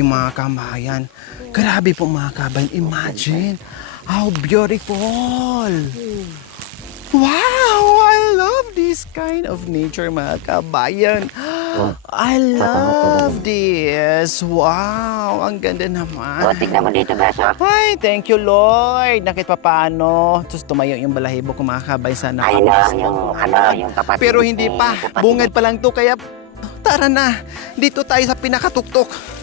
Grabe mga kabayan. Grabe po mga kabayan. Imagine how beautiful. Wow! I love this kind of nature mga kabayan. I love this. Wow! Ang ganda naman. O, tignan mo dito, beso. Ay, thank you Lord. Nakit pa paano. Tapos tumayo yung balahibo ko mga kabayan. Sana Ayun na, yung kapatid. pero hindi pa. kapatid. Bungad pa lang to. Kaya tara na. Dito tayo sa pinakatuktok.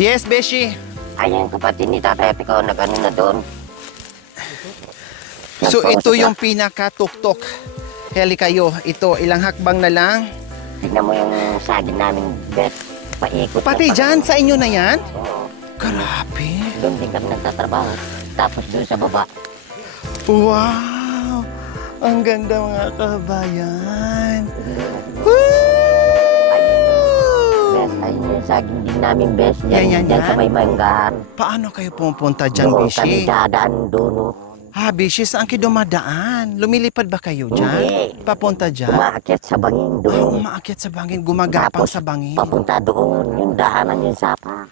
Yes, Beshi. Ayun, kapatid ni Tatay Piko, nag-ano na doon. So ito yung pinakatuktok. Heli kayo. Ito, ilang hakbang na lang. Tignan mo yung sagid namin, bes. Paikot. Pati dyan, sa inyo na yan? Oo. Grabe. Doon din kami nagtatrabaho. Tapos doon sa baba. Wow! Ang ganda mga kabayan. Bes, ayun yung sagid din namin, bes. Yan. Yan sa may manggahan. Paano kayo pumunta dyan, Doon kami Bishi? dadaan doon. Ha, Bishi, saan kayo dumadaan? Lumilipad ba kayo dyan? Hindi. Papunta dyan? Umaakyat sa bangin Ay, doon. umaakyat sa bangin, gumagapang Tapos, sa bangin. papunta doon, yung dahanan yung sapa.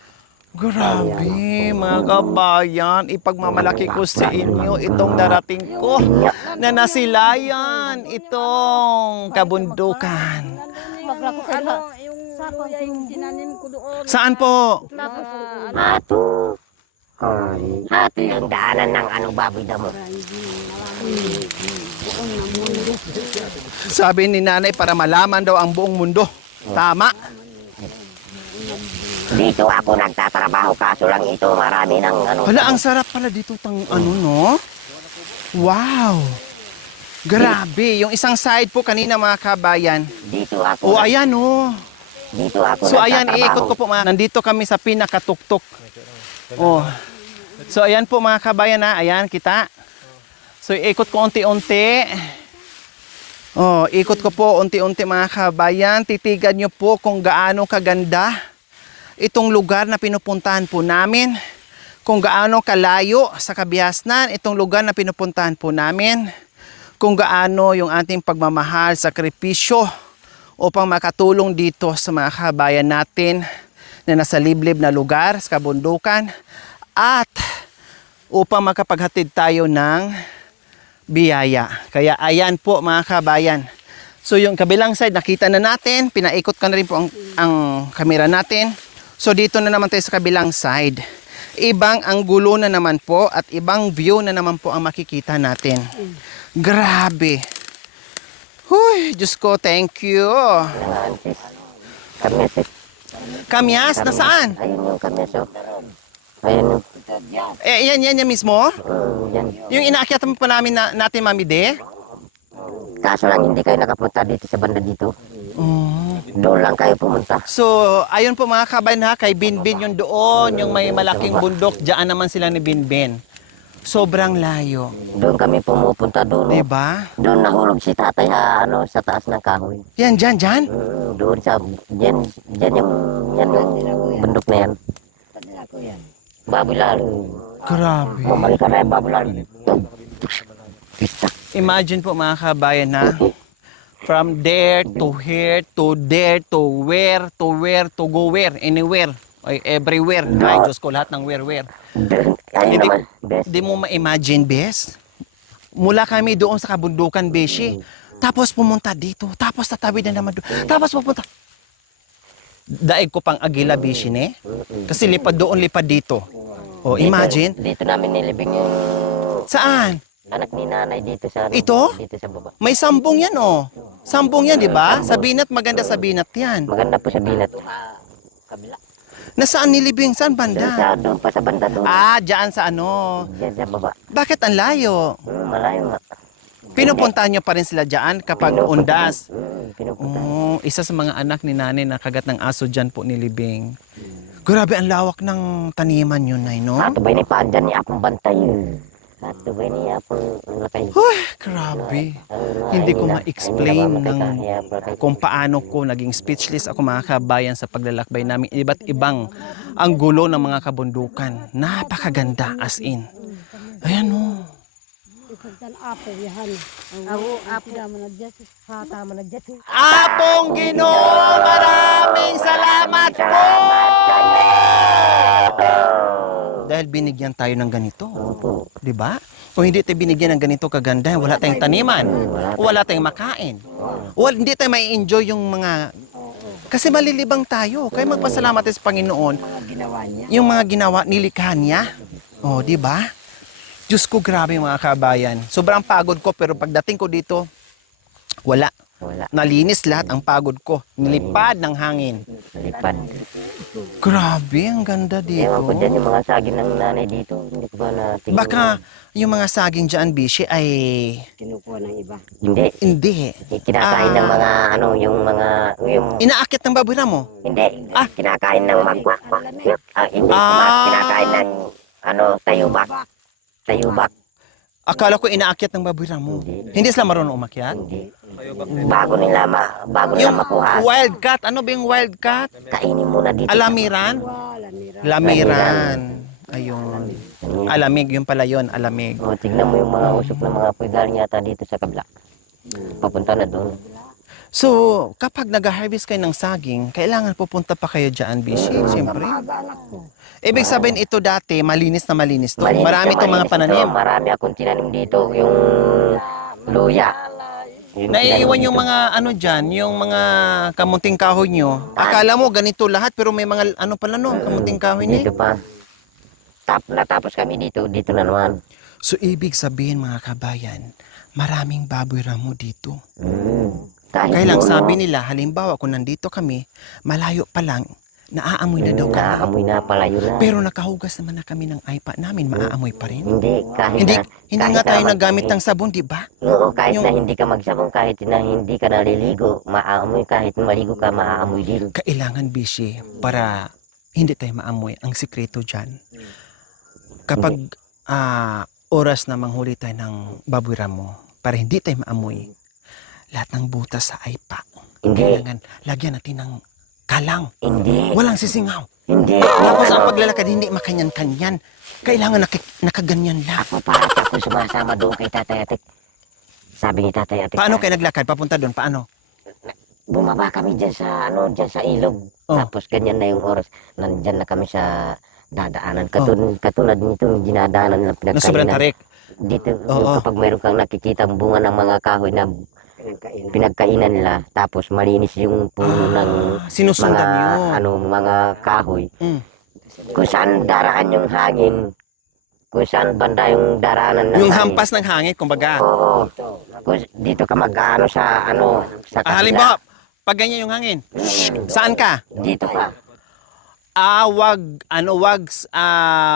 Grabe, mga kabayan, ipagmamalaki ko sa inyo itong narating ko na nasilayan itong kabundukan. Ano, yung luya yung tinanim ko doon. Saan po? Tapos, Hato. Hato yung daanan ng ano baboy damo. Sabi ni nanay para malaman daw ang buong mundo. Tama. Dito ako nagtatrabaho kaso lang ito marami ng ano. Hala, ang sarap pala dito tang ano, no? Wow! Grabe, yung isang side po kanina mga kabayan. Dito ako. O ayan oh. Dito ako. So ayan, nagtatrabaho. iikot ko po mga. Nandito kami sa pinakatuktok. Oh. So ayan po mga kabayan ha, ayan kita. So iikot ko unti-unti. Oh, ikot ko po unti-unti mga kabayan. Titigan nyo po kung gaano kaganda itong lugar na pinupuntahan po namin. Kung gaano kalayo sa Kabiasnan itong lugar na pinupuntahan po namin. Kung gaano yung ating pagmamahal, sakripisyo upang makatulong dito sa mga kabayan natin na nasa liblib na lugar sa kabundukan at upang makapaghatid tayo ng biyaya. Kaya ayan po mga kabayan. So yung kabilang side nakita na natin, pinaikot ka na rin po ang kamera natin. So dito na naman tayo sa kabilang side. Ibang anggulo na naman po at ibang view na naman po ang makikita natin. Grabe. Huy, Diyos ko, thank you. Kameses. Kamyas, nasaan? Ayun yung kameso. Ayun yung. Yan mismo? Yan. Yung inaakyat pa namin natin, Mami De? Kaso lang hindi kayo nakapunta dito sa banda dito. Oh. Doon lang kayo pumunta. So, ayun po mga kabayan ha, kay Binbin yung doon, yung may malaking bundok, diyan naman sila ni Binbin. Sobrang layo. Doon kami pumupunta doon. Diba? Doon nahulog si tatay ano, sa taas ng kahoy. Yan, dyan. Doon sa, yan yung bundok na yan. Baboy lalo. Grabe. Bumalik ka na yung baboy lalo. Imagine po mga kabayan na from there to here to there to where to go where, anywhere, ay everywhere. Ay, Diyos ko, lahat ng where. Ayun naman, best. Hindi mo ma-imagine, Bes. Mula kami doon sa kabundukan, Beshi. Tapos pumunta dito. Tapos tatawid na naman doon. Tapos pupunta. Daig ko pang Agila, Beshi, ne? Kasi lipad doon, lipad dito. O, imagine. Dito namin nilibing yung Saan? anak ni nanay dito sa Ito? Dito sa baba. May sambong yan, oh. Sambong yan, di ba? Sa binat, maganda sa binat yan. Maganda po sa binat. Kabila. Nasaan nilibing? Saan Doon banda? doon pa sa banda doon. Ah, dyan sa ano. Diyan sa baba. Bakit ang layo? Malayo nga. Pinupuntahan nyo pa rin sila dyan kapag undas. Pinupunta. Oh, isa sa mga anak ni nanay na kagat ng aso dyan po nilibing. Grabe, ang lawak ng taniman yun, Nay, no? Ato ba ni Pandan ni akong bantay. Ato ba ni akong lakay. Huy, grabe. Hindi ko ma-explain ng kung paano ko naging speechless ako mga kabayan sa paglalakbay namin. Iba't ibang ang gulo ng mga kabundukan. Napakaganda as in. Ayan o. Isagdan apo yahan. Ako apo naman nagjas. Hata man nagjas. Apong Ginoo, maraming salamat po! Dahil binigyan tayo ng ganito. Di ba? Kung hindi tayo binigyan ng ganito kaganda, wala tayong taniman. Wala tayong makain. Hindi tayo may enjoy yung mga... Kasi malilibang tayo. Kaya magpasalamat tayo sa Panginoon. Yung mga ginawa, nilikha niya. O, di ba? Diyos ko, grabe mga kabayan. Sobrang pagod ko, pero pagdating ko dito, wala. Nalinis lahat ang pagod ko. Nilipad ng hangin. Lipad. Grabe, ang ganda dito. Ewan ko dyan yung mga saging ng nanay dito. Hindi ko ba natingin? Baka yung mga saging dyan, Bishi, ay... Kinukuha ng iba. Hindi. Hindi. Kinakain ng mga yung mga Inaakit ng baboy mo. hindi. Kinakain ng magwakwak. Hindi. Kinakain ng tayubak. Tayubak. Akala ko inaakit ng baboy mo. Hindi sila marunong umakyat? Hindi. Bago nila Yung makuha. wildcat, ano ba yung wildcat? Kainin muna dito. Alamiran? Lamiran. Ayun. Alamig, yun pala yun, alamig. O, tignan mo yung mga usok ng mga puy galing yata dito sa kabla. Papunta na doon. So, kapag nag-harvest kayo ng saging, kailangan pupunta pa kayo dyan, Bishi, siyempre. Ibig sabihin ito dati, malinis na malinis to. Marami itong mga pananim. Marami akong tinanim dito, yung luya. Naiiwan yung mga ano dyan, yung mga kamunting kahoy nyo. Akala mo ganito lahat, pero may mga ano pala no, kamunting kahoy Dito niya. pa. Natapos kami dito na naman. So, ibig sabihin mga kabayan, maraming baboy ramo dito. Kahit Kaya lang doon, sabi nila, halimbawa kung nandito kami, malayo pa lang, naaamoy na daw kami. Naaamoy na palayo na. Pero nakahugas naman na kami ng iPad namin, maaamoy pa rin. Hindi, Hindi kahit nga tayo na nagamit ng sabon, di ba? Oo, kahit yung- na hindi ka magsabong, kahit na hindi ka naliligo, maaamoy, kahit maligo ka, maaamoy din. Kailangan, Bishi, para hindi tayo maamoy. Ang sikreto dyan, kapag oras na manghuli tayo ng baboy ramo, para hindi tayo maamoy, lahat ng butas sa iPad, Hindi, kailangan lagyan natin ng kalang. hindi, Walang sisingaw. hindi. Tapos ang paglalakad, hindi makanyan-kanyan. Kailangan nakaganyan lang. Ako para ako sumasama doon kay Tatay Atik. Sabi ni Tatay Atik. Paano kayo naglakad? Papunta doon? Paano? Bumaba kami dyan sa ilog. Oh. Tapos ganyan na yung oras. Nandyan na kami sa dadaanan. Katulad nito, yung dinadaanan ng Na sobrang pinagkainan. tarik. Dito, Oo. kapag mayroon kang nakikita ang bunga ng mga kahoy na pinagkainan nila, tapos malinis yung puno ng Sinusundan yun. mga kahoy. Mm. Kung saan daraan yung hangin, kung saan banda yung daraanan ng Yung hangin. hampas ng hangin, kumbaga. Oo. Kung dito ka mag-ano sa sa kabila. Halimbawa, pag ganyan yung hangin, saan ka? Dito pa.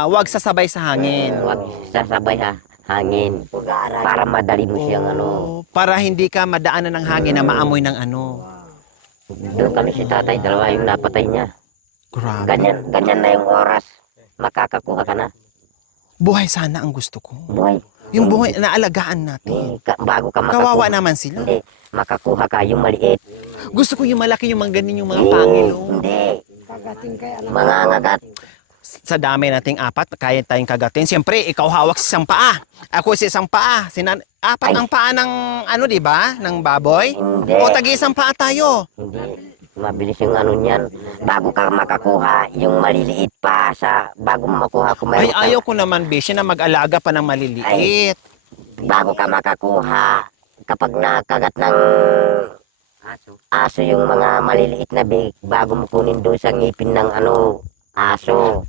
Wag sasabay sa hangin. Huwag sasabay hangin. Para madali mo siyang Para hindi ka madaanan ng hangin na maamoy ng ano. Doon kami si Tatay, dalawa yung napatay niya. Grabe. Ganyan na yung oras. Makakakuha ka na. Buhay sana ang gusto ko. Buhay. Yung buhay na alagaan natin. Bago ka makakuha. Kawawa naman sila. Hindi. Makakuha ka yung maliit. Gusto ko yung malaki, yung mga ganun, yung mga pangil. Oh. Hindi. Kagating kay Mga ngagat. Sa dami nating apat, kaya tayong kagatin. Siyempre, ikaw hawak sa isang paa. Ako sa isang paa. Apat ang paa ng, di ba? Ng baboy. Hindi. O tagi-isang paa tayo. Hindi. Mabilis yung niyan. Bago ka makakuha, yung maliliit pa bago mo makuha kung Ay, meron ka. ayaw ko naman, Bishi, na mag-alaga pa ng maliliit. Bago ka makakuha, kapag nakagat ng aso yung mga maliliit na big, bago mo kunin doon sa ngipin ng aso.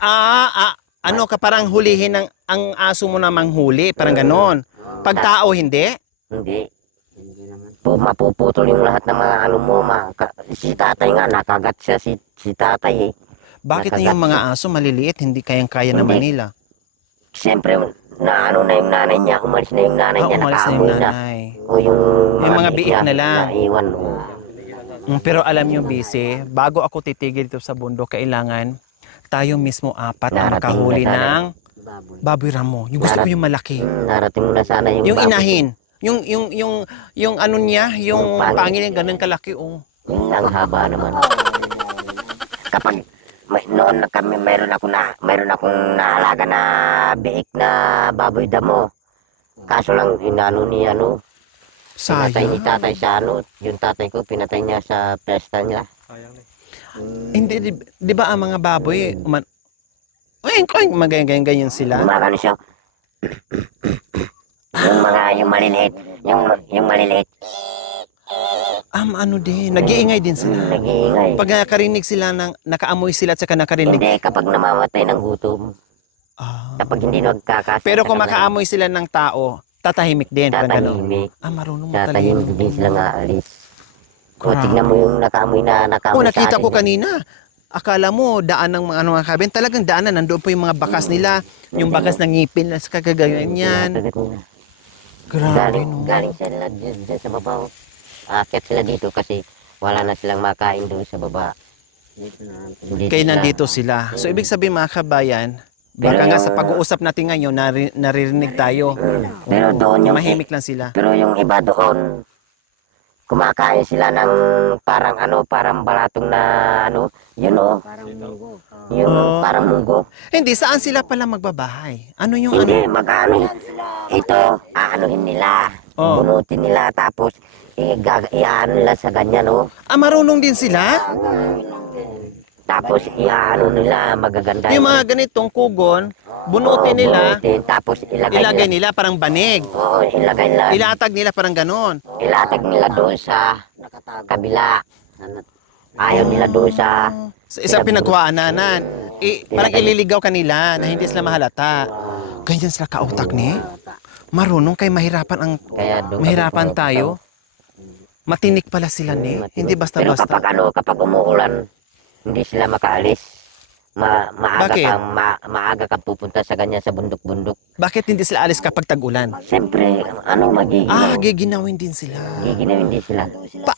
Ano ka parang hulihin ang aso mo na manghuli, parang ganon. Pag tao, hindi? Hindi. Mapuputol yung lahat ng mga mo. Si Tatay nga, nakagat siya si Tatay eh. Bakit na yung mga aso maliliit, hindi kayang-kaya na Hindi. Manila? Siyempre, na yung nanay niya, umalis na yung nanay niya, Umalis na yung nakaamoy na. nanay. O yung Yung mga biik na lang. Naiwan. Pero alam nyo, Bisi, bago ako titigil dito sa bundok, kailangan tayo mismo apat ang Narating makahuli na sana. ng baboy ramo. Yung gusto ko yung malaki. Narating mo na sana yung Yung baboy. inahin. Yung ano niya, yung Yung pangil. pangil niya, ganun kalaki, oh. Yung ang haba naman. Kapag noon kami mayroon akong naalaga na biik na baboy damo. Kaso lang, inano ni ano, pinatay ni Sayang. tatay sa ano, yung tatay ko, pinatay niya sa pesta niya. Hindi, di ba ang mga baboy, ganyan sila? Gumagano siya. Yung maliliit, yung maliliit, Ano din, nag-iingay din sila. nag-iingay. Pag nakarinig sila ng, nakaamoy sila at saka nakarinig. Hindi, kapag namamatay ng gutom, Ah. kapag hindi nagkakasya. Pero kung makaamoy sila ng tao, tatahimik din. Parang gano'n. tatahimik, Marunong tatahimik matalino. din silang aalis. O, Grabe. tignan mo yung nakaamoy na nakaamoy Nakita sa ko atin. kanina. Akala mo, daan ng mga kabin. Talagang daanan. Nandoon po yung mga bakas nila. Yung bakas ng ngipin na sa kagagayan yan. Nakagat nila. Grabe, Galing, no? galing sila dyan sa baba. Aakyat sila dito kasi wala na silang makain doon sa baba. Dito Kaya sila. nandito sila. So, ibig sabihin mga kabayan, Pero baka nga yung- sa pag-uusap natin ngayon, naririnig tayo. Pero doon yung Mahimik lang sila. Pero yung iba doon, kumakain sila ng parang balatong na yun Parang munggo. yung Oh. parang munggo. Hindi, saan sila pala magbabahay? Ano yung Hindi, ano? magano. Ito, aanuhin nila. Oh. Bunutin nila, tapos iaano nila sa ganyan, Marunong din sila? Tapos iaano nila, magaganda. Yung mga ganitong kugon, bunutin nila, Bunutin, tapos ilagay ilagay nila. nila parang banig. Oo, ilagay nila. Ilatag nila parang ganon. Ilatag nila doon sa kabila. Ayaw nila doon sa... Sa isang pinagkuhaananan. Parang ililigaw kanila na hindi sila mahalata. Ganyan sila kautak ni. Marunong kay mahirapan ang Kaya doon mahirapan tayo. Matinik pala sila ni. Hindi Pero basta-basta. kapag umuulan, hindi sila makaalis. Bakit? Maaga ka pupunta sa ganyan sa bundok-bundok. Bakit hindi sila alis kapag tag-ulan? Siyempre, magiginaw. Giginawin din sila. Giginawin din sila.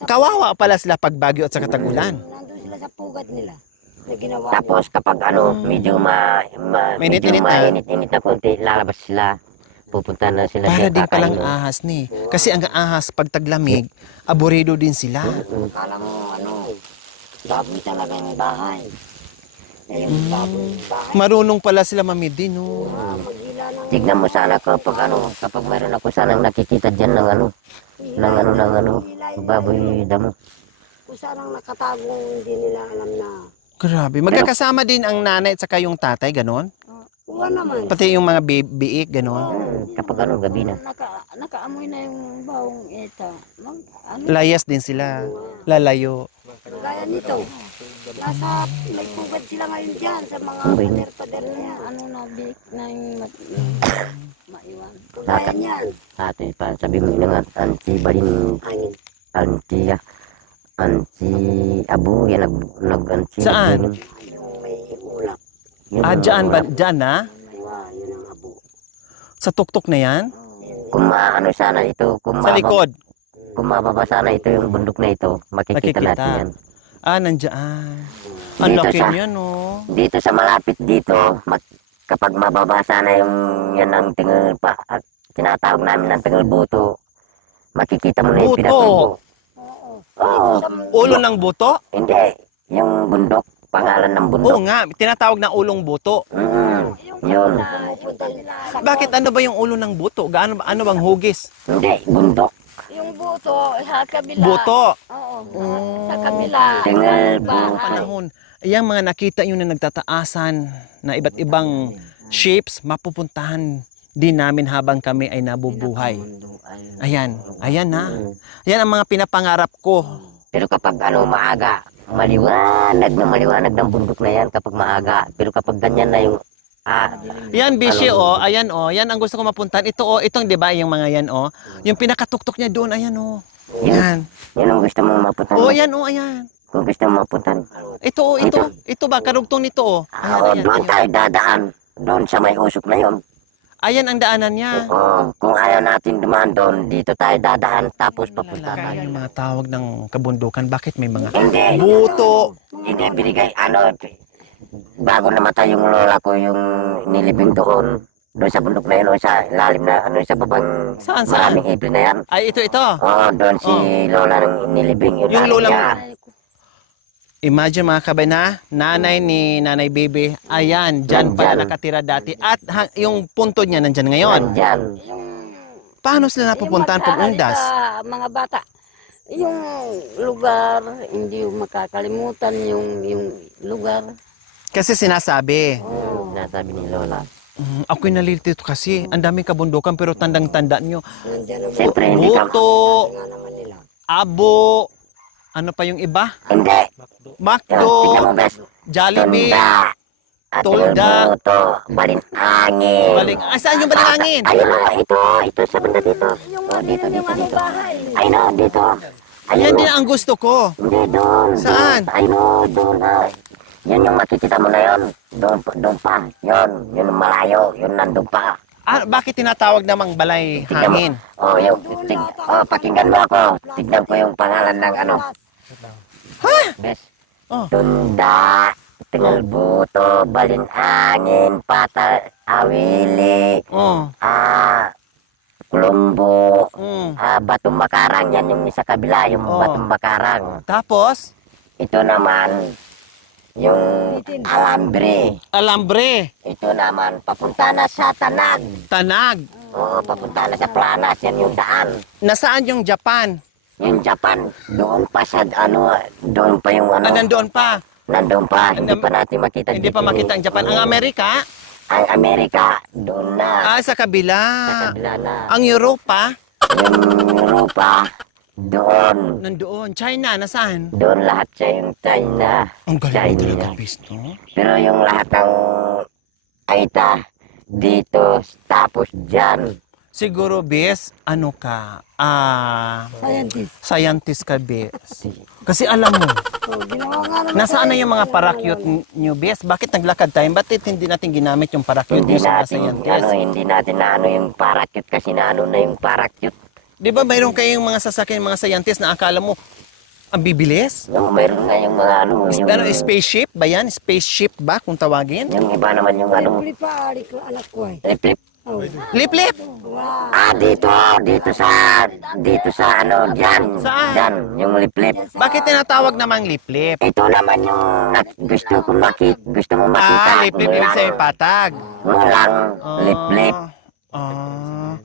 Kawawa pala sila pag bagyo at saka tag-ulan. Nandun sila sa pugat nila. Na ginawa. Tapos kapag medyo Mainit-init na. mainit-init na konti, lalabas sila. Pupunta na sila Para sa din palang kakain. ahas ni. Kasi ang ahas pag taglamig, aburido din sila. Kala mo, baboy talaga yung bahay. Eh, yung baboy yung bahay. Marunong pala sila mamidi, no? Maghila ng Tignan mo sana kapag mayroon ako sanang nakikita dyan ng baboy damo. kung saan ang nakatago, hindi nila alam na. Grabe. Magkakasama din ang nanay at saka yung tatay, ganon? Uwa naman. Pati yung mga biik, ganon? Kapag gabi na. Nakaamoy na yung bawang eta. Layas din sila. Lalayo. Gaya nito. May pugat sila ngayon dyan sa mga Okay. pader-pader na yan. Na big na yung maiwan. Gaya niyan. Ate pa, sabi mo nga, balin, anti abo, yan nag-anti. Saan? Yung may ulap. Dyan ba? Dyan na? Yun ang abo. Sa tuktok na yan? Kung sana ito, Sa likod? Kung mababa sana ito yung bundok na ito, makikita Nakikita. natin yan. Nandyan. Ang Dito laki sa- niya, no? Dito sa malapit dito, kapag mababa sana yan ang tingil pa, at tinatawag namin ng tingil buto, makikita mo na yung Buto? pinatubo. Oo. Ulo ng buto? Hindi, yung bundok, pangalan ng Oo bundok. nga, tinatawag na ulong buto. Yun. Pupunta nila sa Bakit ano ba yung ulo ng buto? Ano bang hugis? Hindi, bundok. yung buto sa kabila. Buto. Oo. Sa kabila. Tingil Noong panahon, ayan mga nakita nyo na nagtataasan na iba't ibang shapes, mapupuntahan din namin habang kami ay nabubuhay. Ayan, ayan na. Yan ang mga pinapangarap ko. Pero kapag maaga, maliwanag ng bundok na yan kapag maaga. Pero kapag ganyan na yung Yan, Bishi, ayan, yan ang gusto ko mapuntahan. Ito, itong, di ba, yung mga yan, yung pinakatuktok niya doon, ayan, Yan. yun ang gusto mong mapuntahan. Ayan, ayan. Kung gusto mong mapuntahan. Ito ba, karugtong nito, Ayan, doon ayan. tayo dadaan. Doon sa may usok na yun. Ayan ang daanan niya. Kung ayaw natin dumaan doon, dito tayo dadaan tapos papunta tayo. Yung mga tawag ng kabundukan, bakit may mga Hindi. buto? Hindi binigay, bago namatay yung lola ko, yung nilibing doon sa bundok na yun, o sa lalim na, sa babang Saan? maraming ipil na yan. Ay, ito. Oo, doon si lola ng nilibing. Yung nanay lola mo. niya. Imagine mga kabay na, nanay ni Nanay Baby, ayan, dyan pala Nandyan. nakatira dati. At yung punto niya nandyan ngayon. Nandyan. Paano sila napupuntahan pag undas? Mga bata. Yung lugar, hindi yung makakalimutan yung lugar. Kasi sinasabi. Sinasabi ni Lola. Ako'y nalilito kasi. Ang daming kabundukan pero tandang-tanda nyo. Siyempre, hindi ka... Buto, abo, ano pa yung iba? Hindi. Tingnan Macdo, mo, bes. Jollibee, Tolda. Tolda. Buto. Balingangin. Saan yung balangangin? Ayun o, ito sa banda dito. Dito. Ayun o, dito. Yan din ang gusto ko. Hindi, doon. Saan? Ayun o, doon ha. Yan yung makikita mo na yun. Doon pa. Yun yung malayo. Yun nandun pa. Bakit tinatawag namang balay hangin? Oh, pakinggan mo ako. Tignan ko yung pangalan ng ano. Ha? Bes. Oh. Tunda, Tingalbuto, Balingangin, Pata, Awili, Oh. Kulumbo, Mm. Batong Bakarang. Yan yung sa kabila, yung Oh. Batong Bakarang. Tapos, Ito naman, yung Alambre. Alambre, Ito naman, papunta na sa Tanag. Tanag. Oo, papunta na sa Planas. Yan yung daan. Nasaan yung Japan? Yung Japan, doon pa sa doon pa yung ano. Nandoon pa. Nandun pa, hindi pa natin makita. Hindi dito pa makita ang Japan. Ang Amerika? Ang Amerika, doon na. Sa kabila. Sa kabila na. Ang Europa? Yung Europa, doon. Nandoon. China, nasaan? Doon lahat siya yung China. Ang galing China. talaga, Pisto. Pero yung lahat ng Aita, dito, tapos dyan. Siguro, Bes, ano ka? Scientist ka, Bes. Kasi alam mo, nasaan na yung mga parakyot nyo, Bes? Bakit naglakad tayo? Bakit hindi natin ginamit yung parakyot Hindi nyo sa mga natin, scientist? hindi natin na ano yung parakyut kasi na ano na yung parakyut. Di ba mayroon kayong mga sasakyan, mga scientist na akala mo ang bibilis? No, mayroon nga yung mga ano. Yung, Pero spaceship ba yan? Spaceship ba kung tawagin? yung iba naman yung ano. Anak ko eh. Lip-lip. Lip-lip! Dito sa ano, dyan. Saan? Dyan, yung lip-lip. Bakit tinatawag namang lip-lip? Ito naman yung gusto ko gusto mo makita. Lip-lip ibig sabihin patag. Mulang, lip-lip.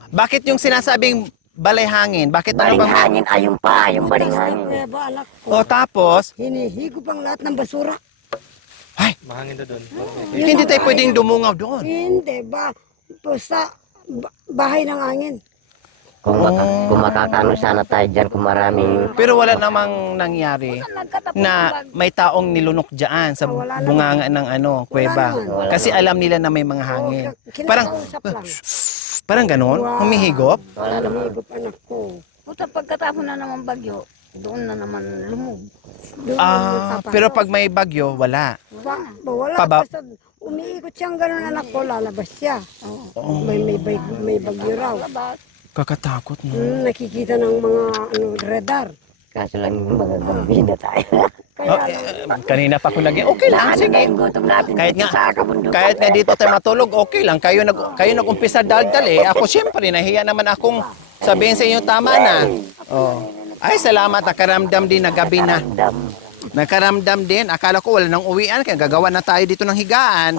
Bakit yung sinasabing balay hangin? Bakit ano bang... Balinghangin, ayun pa, yung balinghangin. Kaya ba anak ko? O tapos, Hinihigop ang lahat ng basura. ay, hindi tayo pwedeng dumungaw doon. Hindi ba? Sa bahay ng angin. Kung makakano sana tayo dyan, kung maraming... Pero wala namang nangyari na may taong nilunok dyan sa bunganga ng ano, kuweba. Kasi alam nila na may mga hangin. Parang, Kinakausap lang. parang ganon, humihigop. Wala naman. Hinihigop anak ko. Puta, pagkatapon na naman bagyo, doon na naman lumog. Doon magpapasok. Pero pag may bagyo, wala. Wala. Paba- Basta umiikot siyang gano'n anak ko, lalabas siya. May bagyo raw. Kakatakot mo. Nakikita ng mga radar. Kaso lang yung mga gambina tayo. Kanina pa ko lagi, okay lang, sige. Gutom natin Kahit dito nga, sa kabundukan. kahit nga dito tayo matulog, okay lang. Kayo nag-umpisa daldal eh. Ako siyempre, nahiya naman akong sabihin sa inyo tama na. Oh. Ay, salamat. Nakaramdam din na gabi na. Nakaramdam din. Akala ko wala nang uwian. Kaya gagawa na tayo dito ng higaan.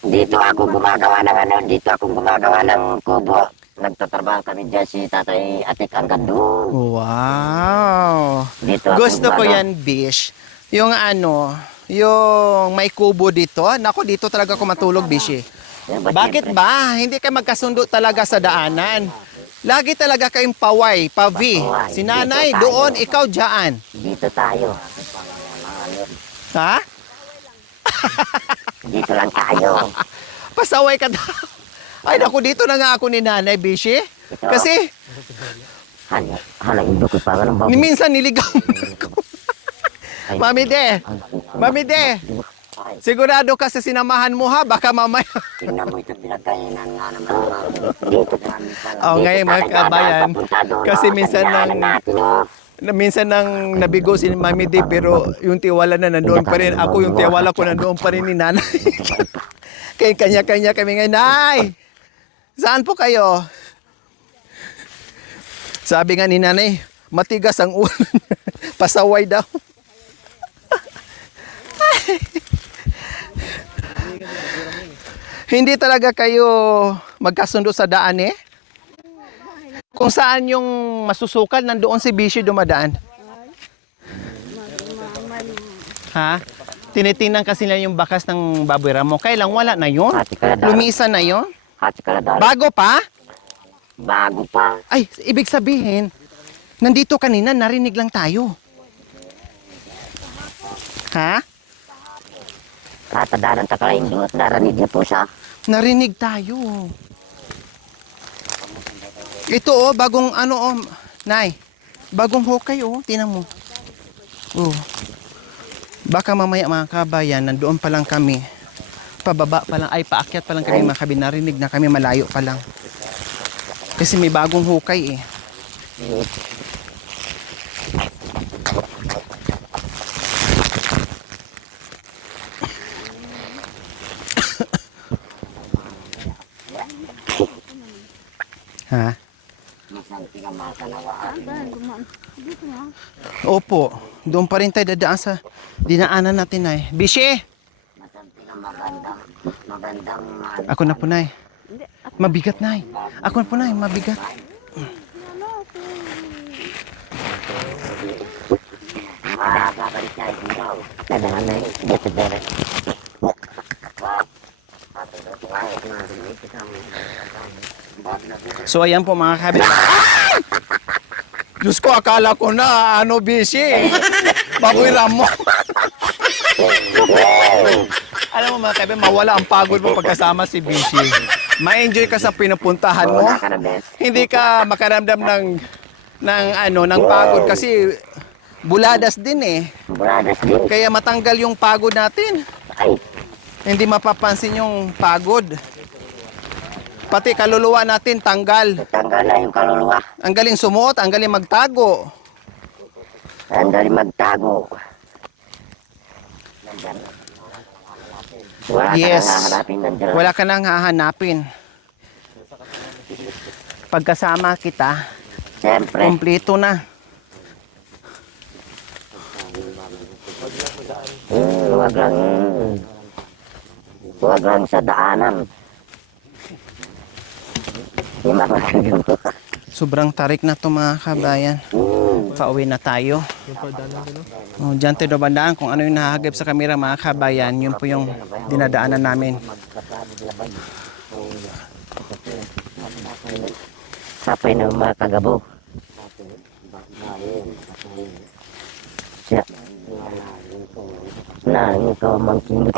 Dito ako gumagawa ng kubo. Nagtatrabaho kami dyan si Tatay Atik hanggang doon. Wow. Dito ako Gusto ko gumagawa. yan, Bish. Yung ano, yung may kubo dito. Nako, dito talaga ako matulog, Bish. Bakit ba? Hindi kayo magkasundo talaga sa daanan. Lagi talaga kayong paway, pavi. Si nanay, doon, ikaw dyan. Dito tayo. Ha? Dito lang tayo. Pasaway ka daw. Ay, naku, dito na nga ako ni nanay, Bishi. Kasi, Halang indo ko pa nga ng baboy. minsan niligaw ko. Mami De, sigurado ka sa sinamahan mo ha, baka mamaya. Tingnan mo ito pinagkainan nga naman. Dito kami pala. Oh, ngayon mga kabayan, kasi minsan nang nabigo si Mami De, pero yung tiwala na nandoon pa rin. Ako yung tiwala ko nandoon pa rin ni nanay. Kaya kanya-kanya kami ngayon, Nay! Saan po kayo? Sabi nga ni nanay, matigas ang ulo niya. Pasaway daw. Hindi talaga kayo magkasundo sa daan eh? Kung saan yung masusukal, nandoon si Bishi dumadaan. Ha? Tinitingnan kasi nila yung bakas ng baboy ramo. Kailang wala na yun? Hati ka na daw. Lumisa na yun? Hati ka na daw. Bago pa? Bago pa. Ay, ibig sabihin, nandito kanina, narinig lang tayo. Ha? Katadaran ta kalain doon. Naranig niya po siya. Narinig tayo. Ito bagong Nay. Bagong hukay tinan mo. Oh. Baka mamaya mga kabayan, nandoon pa lang kami. Pababa pa lang, paakyat pa lang kami mga kabayan. Narinig na kami, malayo pa lang. Kasi may bagong hukay Ha? Opo, doon pa rin tayo dadaan sa dinaanan natin, Nay. Bishi! Magandang Ako na po, Nay. Mabigat, Nay. Ako na po, Nay. Mabigat. makakabalik tayo dito. Kailangan na dito dere. So, ayan po mga kabayan. Diyos ko, akala ko na, Bishi. Baboy ramo. Alam mo mga kabayan, mawala ang pagod mo pagkasama si Bishi. Ma-enjoy ka sa pinupuntahan mo. Hindi ka makaramdam ng pagod kasi buladas din Buradas din. Kaya matanggal yung pagod natin. Ay, Hindi mapapansin yung pagod. Pati kaluluwa natin tanggal. tanggal na yung kaluluwa. Ang galing sumuot, ang galing magtago. Ang dali magtago. Wala Yes. ka nang hahanapin nandiyan. Wala ka nang hahanapin. Pagkasama kita, Siyempre. kompleto na. Huwag lang sa daanan. Yung mga kagamo. Sobrang tarik na to mga kabayan. Pauwi na tayo. Diyan tayo bandaan kung ano yung nahagip sa kamera mga kabayan. Yun po yung dinadaanan namin. Sapay ng mga kagabo. Siya. Nang ikaw mangkimot.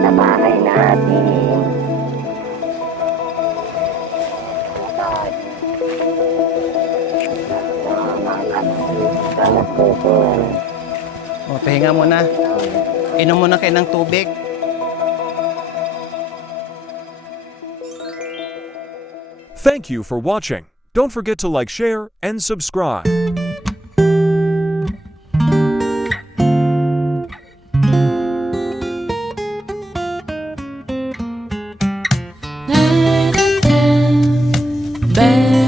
Sa bahay natin. Kalat po po. Pahinga muna. Inom muna kayo ng tubig. Thank you for watching. Don't forget to like, share, and subscribe. friend.